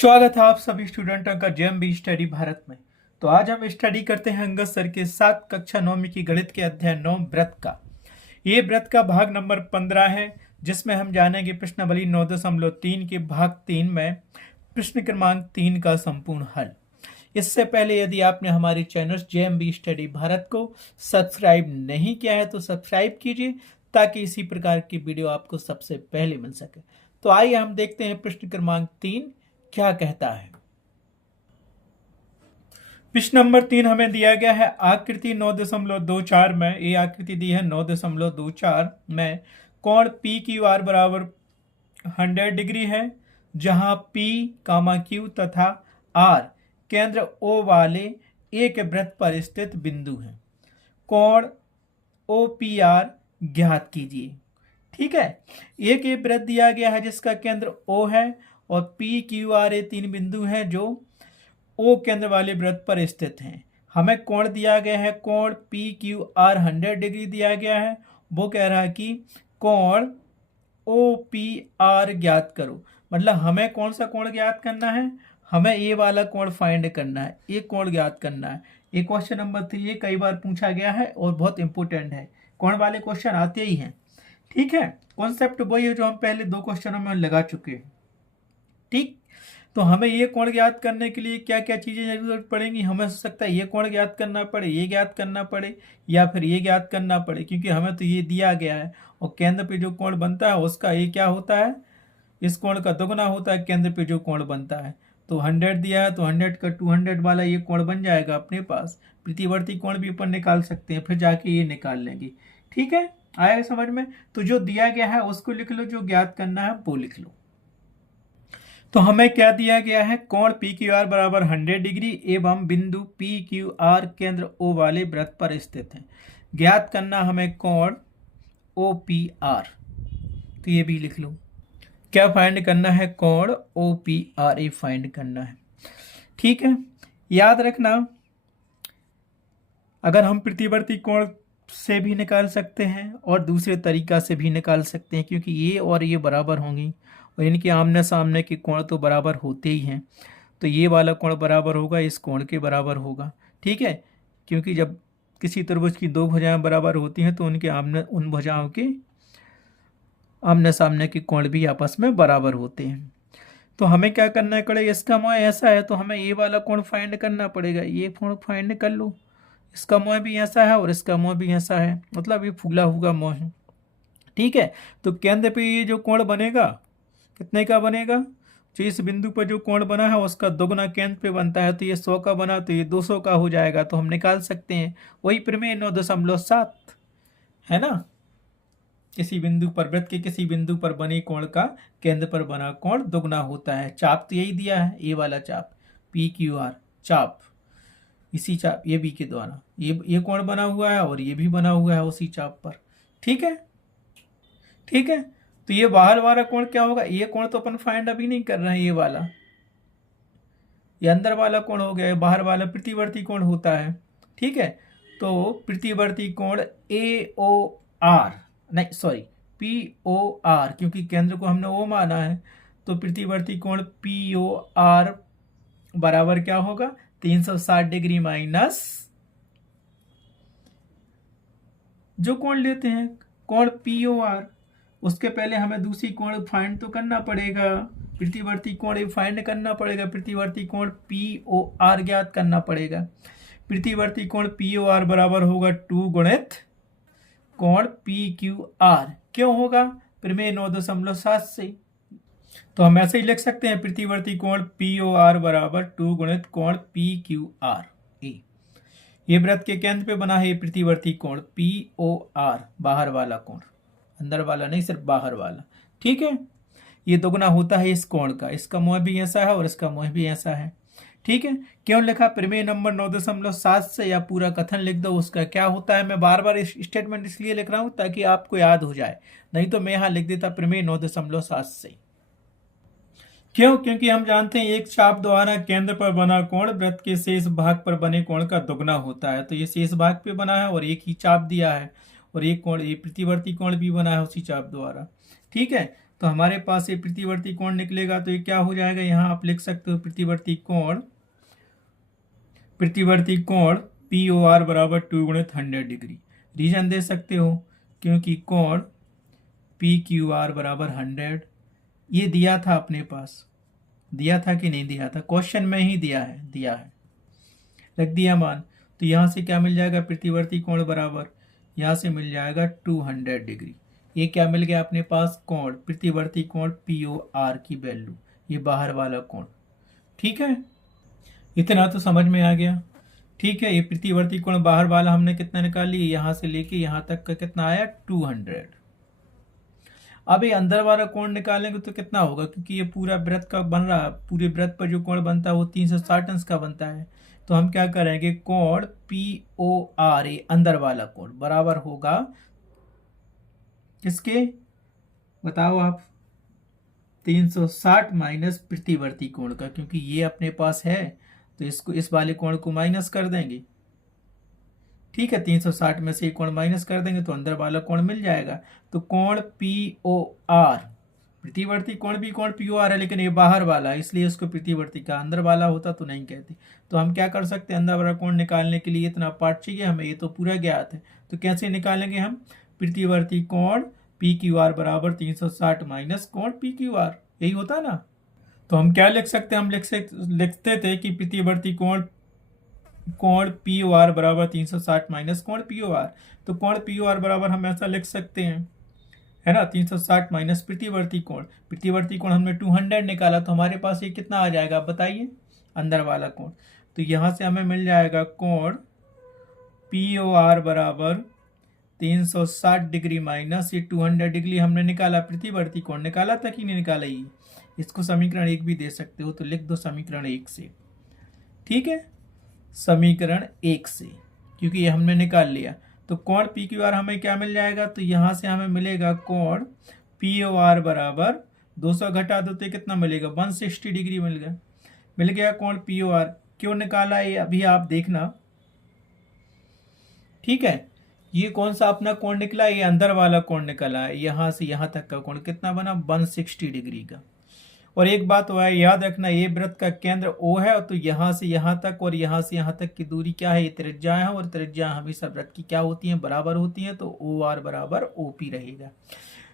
स्वागत है आप सभी स्टूडेंटों का जेएमबी स्टडी भारत में। तो आज हम स्टडी करते हैं अंगद सर के 7 कक्षा 9वीं की गणित के अध्याय 9 व्रत का। ये व्रत का भाग नंबर 15 है, जिसमें हम जानेंगे प्रश्नावली 9.3 के भाग 3 में प्रश्न क्रमांक 3 का संपूर्ण हल। इससे पहले यदि आपने हमारे चैनल जेएमबी स्टडी भारत को सब्सक्राइब नहीं किया है तो सब्सक्राइब कीजिए, ताकि इसी प्रकार की वीडियो आपको सबसे पहले मिल सके। तो आइए हम देखते हैं प्रश्न क्रमांक 3 क्या कहता है। प्रश्न नंबर 3 हमें दिया गया है आकृति 9.24 में, ये आकृति दी है 9.24 में कोण पी क्यू आर बराबर 100 डिग्री है, जहां पी कामा क्यू तथा आर केंद्र ओ वाले एक वृत्त पर स्थित बिंदु है। कोण ओ पी आर ज्ञात कीजिए। ठीक है, एक ये वृत्त दिया गया है जिसका केंद्र ओ है और पी क्यू आर ये 3 बिंदु हैं जो ओ केंद्र वाले वृत्त पर स्थित हैं। हमें कोण दिया गया है, कोण पी क्यू आर 100 डिग्री दिया गया है। वो कह रहा है कि कोण ओ पी आर ज्ञात करो, मतलब हमें कौन सा कोण ज्ञात करना है, हमें ये वाला कोण फाइंड करना है, ये कोण ज्ञात करना है। ये क्वेश्चन नंबर 3 ये कई बार पूछा गया है और बहुत इंपॉर्टेंट है, कोण वाले क्वेश्चन आते ही हैं। ठीक है, कॉन्सेप्ट वही है जो हम पहले 2 क्वेश्चनों में लगा चुके हैं। ठीक, तो हमें ये कोण ज्ञात करने के लिए क्या क्या चीजें जरूरत पड़ेंगी। हमें हो सकता है ये कोण ज्ञात करना पड़े, ये ज्ञात करना पड़े, या फिर ये ज्ञात करना पड़े, क्योंकि हमें तो ये दिया गया है और केंद्र पे जो कोण बनता है उसका ये क्या होता है, इस कोण का दोगुना होता है केंद्र पे जो कोण बनता है। तो 100 दिया है तो 100 का 200 वाला ये कोण बन जाएगा अपने पास। प्रतिवर्ती कोण भी अपन निकाल सकते हैं, फिर जाके ये निकाल लेंगे। ठीक है, आया समझ में। तो जो दिया गया है उसको लिख लो, जो ज्ञात करना है वो लिख लो। तो हमें क्या दिया गया है, कोण पी क्यू आर बराबर 100 डिग्री एवं बिंदु पी क्यू आर केंद्र ओ वाले वृत्त पर स्थित है। ज्ञात करना हमें कोण ओ पी आर, तो ये भी लिख लो। क्या फाइंड करना है, कोण O P R A find करना है। ठीक है, याद रखना अगर हम प्रतिवर्ती कोण से भी निकाल सकते हैं और दूसरे तरीका से भी निकाल सकते हैं, क्योंकि ये और ये बराबर होंगी और इनके आमने सामने के कोण तो बराबर होते ही हैं। तो ये वाला कोण बराबर होगा इस कोण के बराबर होगा। ठीक है, क्योंकि जब किसी त्रिभुज की 2 भुजाएं बराबर होती हैं तो उनके उन भुजाओं के आमने सामने के कोण भी आपस में बराबर होते हैं। तो हमें क्या करना है, कड़े इसका मोह ऐसा है तो हमें ये वाला कोण फाइंड करना पड़ेगा। ये कोण फाइंड कर लो, इसका मोह भी ऐसा है और इसका मोह भी ऐसा है, मतलब ये फूला हुआ मोह है। ठीक है, तो केंद्र पे ये जो कोण बनेगा कितने का बनेगा, जो इस बिंदु पर जो कोण बना है उसका दोगुना केंद्र पे बनता है। तो ये 100 का बना तो ये 200 का हो जाएगा, तो हम निकाल सकते हैं। वही प्रमेय 9.7 है ना। किसी बिंदु पर, वृत्त के किसी बिंदु पर बने कोण का केंद्र पर बना कोण दोगुना होता है। चाप तो यही दिया है, ये वाला चाप पी क्यू आर चाप, इसी चाप ये बी के द्वारा ये कोण बना हुआ है और ये भी बना हुआ है उसी चाप पर। ठीक है, ठीक है। तो ये बाहर वाला कोण क्या होगा, ये कोण तो अपन फाइंड अभी नहीं कर रहे हैं, ये वाला, ये अंदर वाला कोण हो गया, बाहर वाला प्रतिवर्ती कोण होता है। ठीक है, तो प्रतिवर्ती कोण ए ओ आर, नहीं सॉरी पी ओ आर, क्योंकि केंद्र को हमने ओ माना है, तो प्रतिवर्ती कोण पी ओ आर बराबर क्या होगा, 360 डिग्री माइनस जो कोण लेते हैं कोण पी ओ आर, उसके पहले हमें दूसरी कोण फाइंड तो करना पड़ेगा, प्रतिवर्ती कोण फाइंड करना पड़ेगा, प्रतिवर्ती कोण पी ओ आर ज्ञात करना पड़ेगा। प्रतिवर्ती कोण पी ओ आर बराबर होगा 2 गुणित कोण पी क्यू आर, क्यों होगा, प्रमेय 9.7 से। तो हम ऐसे ही लिख सकते हैं, प्रतिवर्ती कोण पी ओ आर बराबर 2 गुणित कोण पी क्यू आर ए। ये वृत्त के केंद्र पे बना है ये प्रतिवर्ती कोण पी ओ आर, बाहर वाला कोण, अंदर वाला नहीं, सिर्फ बाहर वाला। ठीक है, ये दोगुना होता है इस कोण का, इसका मोह भी ऐसा है और इसका मोह भी ऐसा है। ठीक है, क्यों लिखा, प्रमेय नंबर 9.7 से, या पूरा कथन लिख दो उसका क्या होता है। मैं बार बार इस स्टेटमेंट इसलिए लिख रहा हूं ताकि आपको याद हो जाए, नहीं तो मैं यहां लिख देता प्रमेय 9.7 से। क्यों, क्योंकि हम जानते हैं एक चाप द्वारा केंद्र पर बना कोण वृत्त के शेष भाग पर बने कोण का दोगुना होता है। तो ये शेष भाग पे बना है और एक ही चाप दिया है, और एक कोण, ये प्रतिवर्ती कोण भी बना है उसी चाप द्वारा। ठीक है, तो हमारे पास ये प्रतिवर्ती कोण निकलेगा। तो ये क्या हो जाएगा, यहाँ आप लिख सकते हो प्रतिवर्ती कोण पी ओ आर बराबर 2 गुणित 100 डिग्री। रीजन दे सकते हो क्योंकि कोण पी क्यू आर बराबर 100 ये दिया था अपने पास, दिया था कि नहीं दिया था, क्वेश्चन में ही दिया है रख दिया मान। तो यहाँ से क्या मिल जाएगा, प्रतिवर्ती कोण बराबर यहाँ से मिल जाएगा 200 डिग्री। ये क्या मिल गया अपने पास, कोण प्रतिवर्ती कोण पी ओ आर की वैल्यू, ये बाहर वाला कोण। ठीक है, इतना तो समझ में आ गया। ठीक है, ये प्रतिवर्ती कोण बाहर वाला हमने कितना निकाल लिया, यहाँ से लेके यहाँ तक का कितना आया 200। अब ये अंदर वाला कोण निकालेंगे तो कितना होगा, क्योंकि ये पूरा वृत्त का बन रहा है, पूरे वृत्त पर जो कोण बनता है वो 360 अंश का बनता है। तो हम क्या करेंगे, कोण पी ओ आर ए अंदर वाला कोण बराबर होगा किसके, बताओ आप, 360 माइनस प्रतिवर्ती कोण का, क्योंकि ये अपने पास है तो इसको इस वाले कोण को माइनस कर देंगे। ठीक है, 360 में से एक कोण माइनस कर देंगे तो अंदर वाला कोण मिल जाएगा। तो कोण पी ओ आर, प्रतिवर्ती कोण भी कोण पी ओ आर है लेकिन ये बाहर वाला है इसलिए इसको प्रतिवर्ती का, अंदर वाला होता तो नहीं कहते। तो हम क्या कर सकते हैं, अंदर वाला कोण निकालने के लिए इतना पार्ट चाहिए हमें, ये तो पूरा ज्ञात है। तो कैसे निकालेंगे हम, प्रतिवर्ती कोण पी क्यू आर बराबर 360 माइनस कोण पी क्यू आर, यही होता ना। तो हम क्या लिख सकते हैं, हम लिखते थे कि प्रतिवर्ती कोण पी ओ आर बराबर 360 माइनस कोण पी ओ आर। तो कोण पी ओ आर बराबर हम ऐसा लिख सकते हैं, है ना, 360 माइनस प्रतिवर्ती कोण हमने 200 निकाला तो हमारे पास ये कितना आ जाएगा आप बताइए, अंदर वाला कोण। तो यहाँ से हमें मिल जाएगा कोण पी ओ आर बराबर 360 डिग्री माइनस ये 200 डिग्री हमने निकाला, प्रतिवर्ती कोण निकाला था कि नहीं निकाला, ये इसको समीकरण 1 भी दे सकते हो, तो लिख दो समीकरण 1 से। ठीक है, समीकरण 1 से, क्योंकि ये हमने निकाल लिया। तो कोण पी क्यू आर हमें क्या मिल जाएगा, तो यहाँ से हमें मिलेगा कोण पी ओ आर बराबर 200 घटा दो तो कितना मिलेगा, 160 डिग्री मिल गया कोण पी ओ आर। क्यों निकाला ये अभी आप देखना। ठीक है, ये कौन सा अपना कोण निकला, ये अंदर वाला कोण निकला है, यहाँ से यहाँ तक का कोण कितना बना 160 डिग्री का। और एक बात हुआ है याद रखना, ये वृत्त का केंद्र O है, तो यहाँ से यहाँ तक और यहाँ से यहाँ तक की दूरी क्या है, ये त्रिज्याएं हैं, और त्रिज्याएं हमेशा वृत्त की क्या होती हैं, बराबर होती हैं। तो ओ आर बराबर OP रहेगा।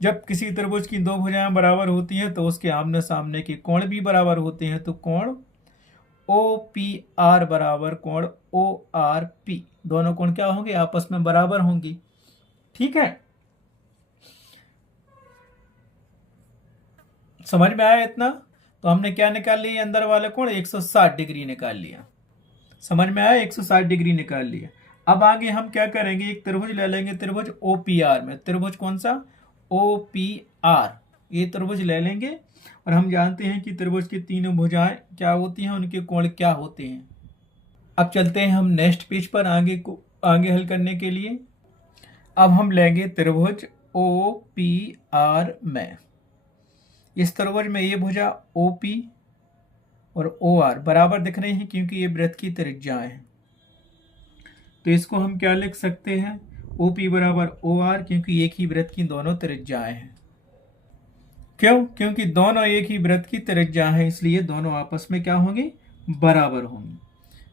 जब किसी त्रिभुज की दो भुजाएं बराबर होती हैं तो उसके आमने सामने के कोण भी बराबर होते हैं। तो कोण OPR बराबर कोण ORP, दोनों कोण क्या होंगे, आपस में बराबर होंगे। ठीक है, समझ में आया इतना। तो हमने क्या निकाल लिया, अंदर वाला कोण 160 डिग्री निकाल लिया, समझ में आया, 160 डिग्री निकाल लिया। अब आगे हम क्या करेंगे, एक त्रिभुज ले लेंगे, त्रिभुज OPR में, त्रिभुज कौन सा OPR, ये त्रिभुज ले लेंगे। और हम जानते हैं कि त्रिभुज की तीनों भुजाएं क्या होती हैं, उनके कोण क्या होते हैं। अब चलते हैं हम नेक्स्ट पेज पर आगे हल करने के लिए। अब हम लेंगे त्रिभुज OPR में, इस त्रिभुज में ये भुजा OP और OR बराबर दिख रही हैं क्योंकि ये वृत्त की त्रिज्याएं हैं। तो इसको हम क्या लिख सकते हैं, OP बराबर OR, क्योंकि एक ही वृत्त की दोनों त्रिज्याएं हैं। क्यों, क्योंकि दोनों एक ही वृत्त की त्रिज्या है इसलिए दोनों आपस में क्या होंगे, बराबर होंगे।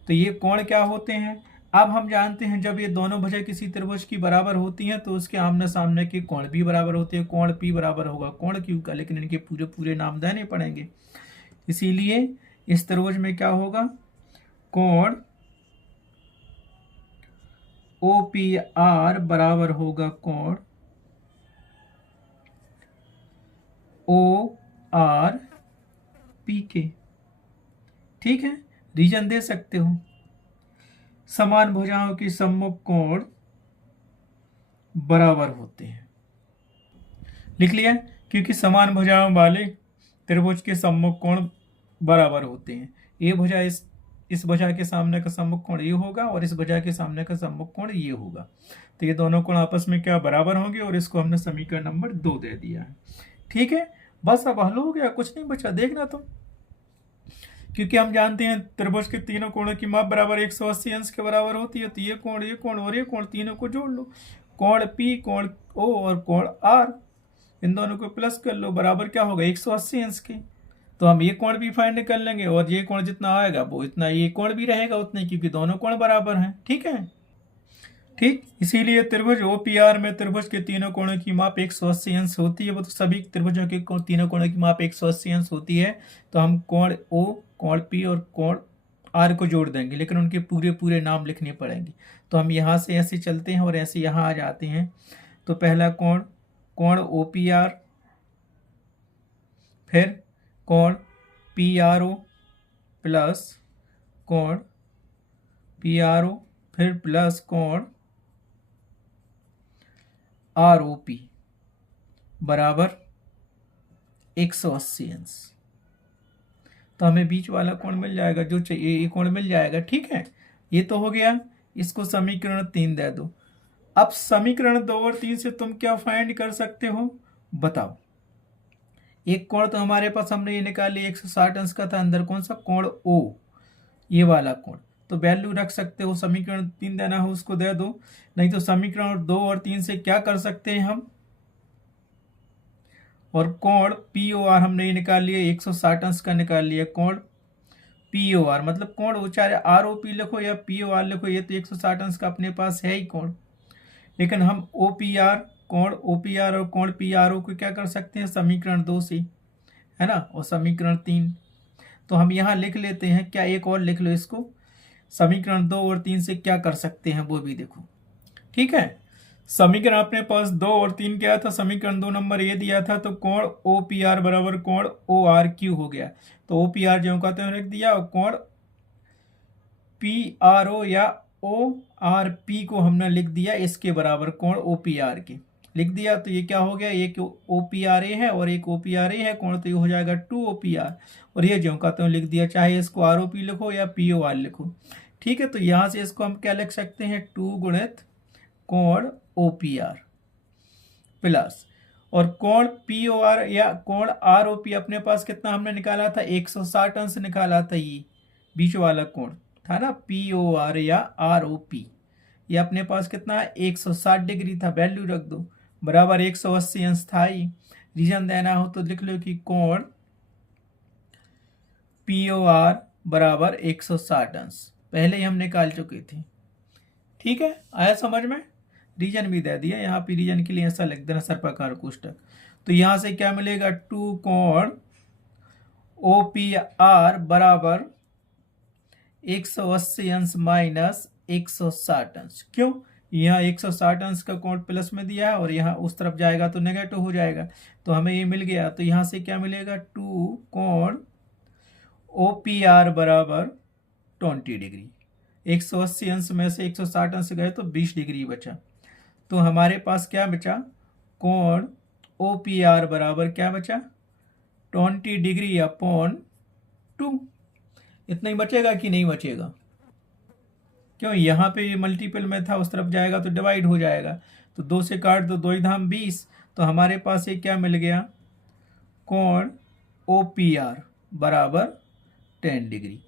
तो ये कोण क्या होते हैं, अब हम जानते हैं जब ये दोनों भुजाएं किसी त्रिभुज की बराबर होती हैं तो उसके आमने सामने के कोण भी बराबर होते हैं। कोण P बराबर होगा कोण Q का, लेकिन इनके पूरे पूरे नाम देने पड़ेंगे। इसीलिए इस त्रिभुज में क्या होगा, कोण OPR बराबर होगा कोण ORP के। ठीक है, रीजन दे सकते हो, समान भुजाओं के सम्मुख कोण बराबर होते हैं, लिख लिया, क्योंकि समान भुजाओं वाले त्रिभुज के सम्मुख कोण बराबर होते हैं। ये भुजा इस भुजा के सामने का सम्मुख कोण ये होगा और इस भुजा के सामने का सम्मुख कोण ये होगा। तो ये दोनों कोण आपस में क्या बराबर होंगे, और इसको हमने समीकरण नंबर 2 दे दिया है। ठीक है, बस अब हल हो गया, कुछ नहीं बचा, देखना तुम। क्योंकि हम जानते हैं त्रिभुज के तीनों कोणों की माप बराबर 180 अंश के बराबर होती है। तो ये कोण और ये कोण तीनों को जोड़ लो, कोण P, कोण O और कोण R। इन दोनों को प्लस कर लो, बराबर क्या होगा 180 अंश के। तो हम ये कोण भी फाइंड कर लेंगे और ये कोण जितना आएगा वो इतना ये कोण भी रहेगा उतने, क्योंकि दोनों कोण बराबर हैं। ठीक है, ठीक। इसीलिए त्रिभुज OPR में त्रिभुज के तीनों कोणों की माप 180 अंश होती है। वो तो सभी त्रिभुजों के तीनों कोणों की माप 180 अंश होती है। तो हम कोण O, कोण P और कोण R को जोड़ देंगे, लेकिन उनके पूरे पूरे नाम लिखने पड़ेंगे। तो हम यहाँ से ऐसे चलते हैं और ऐसे यहाँ आ जाते हैं। तो पहला कोण OPR, फिर कोण PRO प्लस कोण PRO, फिर प्लस कोण ROP बराबर 180 अंश। तो हमें बीच वाला कोण मिल जाएगा, जो चाहिए ये कोण मिल जाएगा। ठीक है, ये तो हो गया। इसको समीकरण 3 दे दो। अब समीकरण 2 और 3 से तुम क्या फाइंड कर सकते हो बताओ। एक कोण तो हमारे पास हमने ये निकाल लिया 160 अंश का था, अंदर कौन सा कोण O, ये वाला कोण। तो वैल्यू रख सकते हो, समीकरण 3 देना हो उसको दे दो। नहीं तो समीकरण 2 और 3 से क्या कर सकते हैं हम, और कोण POR हमने ये निकाल लिया 160 अंश का निकाल लिया कोण POR, मतलब कोण वो चाहे ROP लिखो या POR लिखो, ये तो 160 अंश का अपने पास है ही कोण। लेकिन हम OPR, कोण OPR और कोण PRO को क्या कर सकते हैं समीकरण 2 से, है ना, और समीकरण 3। तो हम यहाँ लिख लेते हैं, क्या एक और लिख लो इसको, समीकरण 2 और 3 से क्या कर सकते हैं वो भी देखो। ठीक है, समीकरण अपने पास 2 और 3 क्या था, समीकरण 2 नंबर ये दिया था। तो कोण OPR बराबर कोण ORQ हो गया। तो OPR जो कहते हैं लिख दिया, और कोण PRO या ORP को हमने लिख दिया इसके बराबर कोण OPR के लिख दिया। तो ये क्या हो गया, एक OPRA है और एक OPRA है कोण, तो ये हो जाएगा 2OPR। और ये जो कहते हैं लिख दिया, चाहे इसको ROP लिखो या POR लिखो। ठीक है, तो यहाँ से इसको हम क्या लिख सकते हैं, 2 गुणित कोण OPR प्लस, और कोण POR या कोण ROP अपने पास कितना हमने निकाला था, 160 अंश निकाला था। ये बीच वाला कोण था ना POR या ROP, ये अपने पास कितना है 160 डिग्री था, वैल्यू रख दो, बराबर 180 अंश था। ही रीजन देना हो तो लिख लो कि कोण POR बराबर 160 अंश पहले ही हम निकाल चुके थे। ठीक है, आया समझ में, रीजन भी दे दिया, यहाँ पे रीजन के लिए ऐसा लिख देना सर्पाकार कोष्ठक। तो यहाँ से क्या मिलेगा, 2 कोण OPR बराबर 180 अंश माइनस 160 अंश। क्यों, यहाँ 160 अंश का कोण प्लस में दिया है और यहाँ उस तरफ जाएगा तो नेगेटिव हो जाएगा। तो हमें ये मिल गया। तो यहाँ से क्या मिलेगा, 2 कोण OPR बराबर 20 डिग्री। 180 अंश में से 160 अंश गए तो 20 डिग्री बचा। तो हमारे पास क्या बचा, कोण OPR बराबर क्या बचा, 20 डिग्री अपॉन 2। इतना ही बचेगा कि नहीं बचेगा, क्यों, यहाँ पे ये मल्टीपल में था, उस तरफ जाएगा तो डिवाइड हो जाएगा। तो 2 से काट दो, 2 धाम 20। तो हमारे पास ये क्या मिल गया, कोण OPR बराबर 10 डिग्री।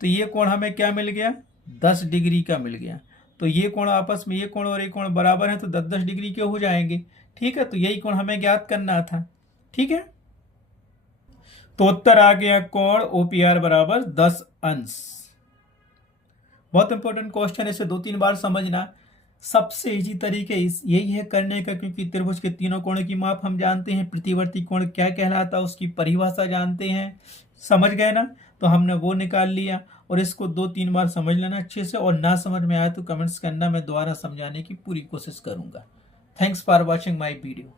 तो ये कोण हमें क्या मिल गया, 10 डिग्री का मिल गया। तो ये कोण आपस में, ये कोण और ये कोण बराबर है तो 10-10 डिग्री के हो जाएंगे। ठीक है, तो यही कोण हमें ज्ञात करना था। ठीक है, तो उत्तर आ गया कोण OPR बराबर 10 अंश। बहुत इंपॉर्टेंट क्वेश्चन है, इसे 2-3 बार समझना। सबसे इजी तरीके यही है करने का, क्योंकि त्रिभुज के तीनों कोणों की माप हम जानते हैं, प्रतिवर्ती कोण क्या कहलाता है उसकी परिभाषा जानते हैं। समझ गए ना, तो हमने वो निकाल लिया। और इसको 2-3 बार समझ लेना अच्छे से, और ना समझ में आए तो कमेंट्स करना, मैं दोबारा समझाने की पूरी कोशिश करूंगा। Thanks for watching my video.